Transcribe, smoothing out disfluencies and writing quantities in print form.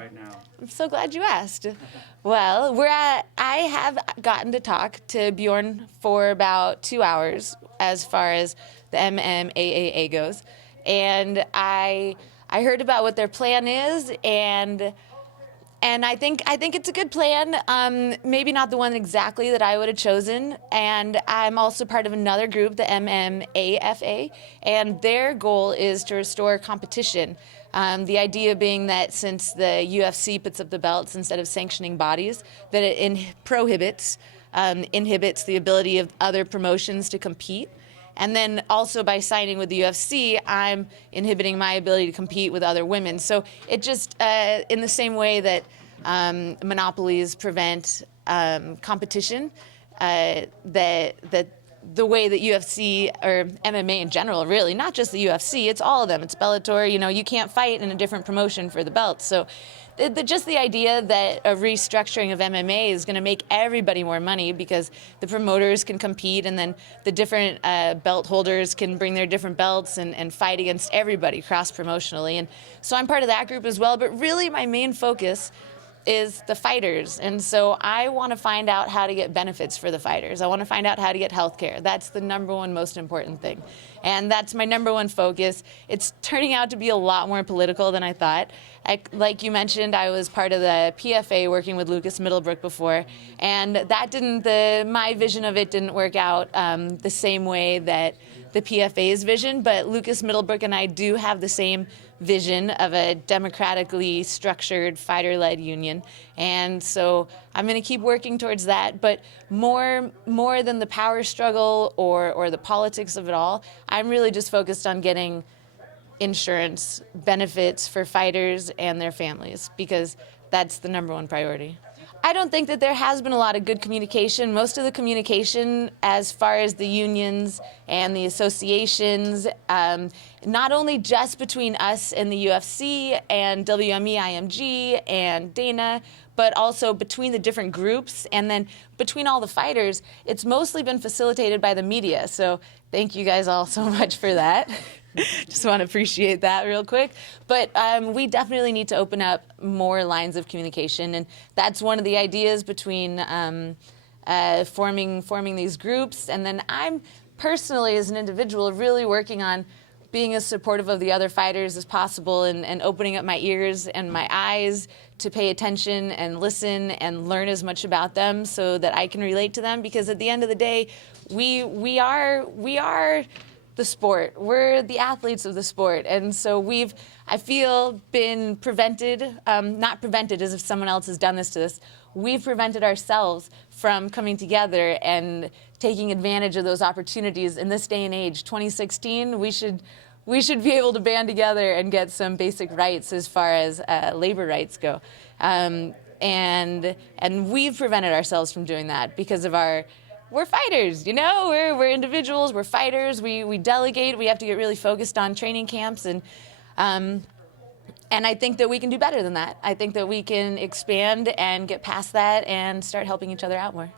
right now? I'm so glad you asked. Well, I have gotten to talk to Bjorn for about 2 hours as far as the MMAAA goes. And I heard about what their plan is, and I think it's a good plan. Maybe not the one exactly that I would have chosen. And I'm also part of another group, the MMAFA, and their goal is to restore competition. The idea being that since the UFC puts up the belts instead of sanctioning bodies, that it inhibits the ability of other promotions to compete. And then also by signing with the UFC, I'm inhibiting my ability to compete with other women. So it just, in the same way that monopolies prevent competition, that the way that UFC or MMA in general, really, not just the UFC, it's all of them. It's Bellator. You can't fight in a different promotion for the belt. So just the idea that a restructuring of MMA is going to make everybody more money because the promoters can compete and then the different belt holders can bring their different belts and fight against everybody cross-promotionally. And so I'm part of that group as well. But really my main focus is the fighters. And so I want to find out how to get benefits for the fighters. I want to find out how to get health care. That's the number one most important thing. And that's my number one focus. It's turning out to be a lot more political than I thought. Like you mentioned, I was part of the PFA working with Lucas Middlebrook before, and my vision of it didn't work out the same way that the PFA's vision, but Lucas Middlebrook and I do have the same vision of a democratically structured fighter-led union. And so I'm going to keep working towards that, but more than the power struggle or the politics of it all, I'm really just focused on getting insurance benefits for fighters and their families, because that's the number one priority. I don't think that there has been a lot of good communication. Most of the communication as far as the unions and the associations, not only just between us and the UFC and WME IMG and Dana, but also between the different groups and then between all the fighters, it's mostly been facilitated by the media. So thank you guys all so much for that. Just want to appreciate that real quick. But we definitely need to open up more lines of communication, and that's one of the ideas between forming these groups. And then I'm personally, as an individual, really working on being as supportive of the other fighters as possible and opening up my ears and my eyes to pay attention and listen and learn as much about them so that I can relate to them. Because at the end of the day, we are the sport. We're the athletes of the sport. And so I feel, been prevented, not prevented as if someone else has done this to us, we've prevented ourselves from coming together and taking advantage of those opportunities in this day and age. 2016, we should be able to band together and get some basic rights as far as labor rights go. And we've prevented ourselves from doing that because of we're fighters, we're individuals, we're fighters, we delegate, we have to get really focused on training camps, and I think that we can do better than that. I think that we can expand and get past that and start helping each other out more.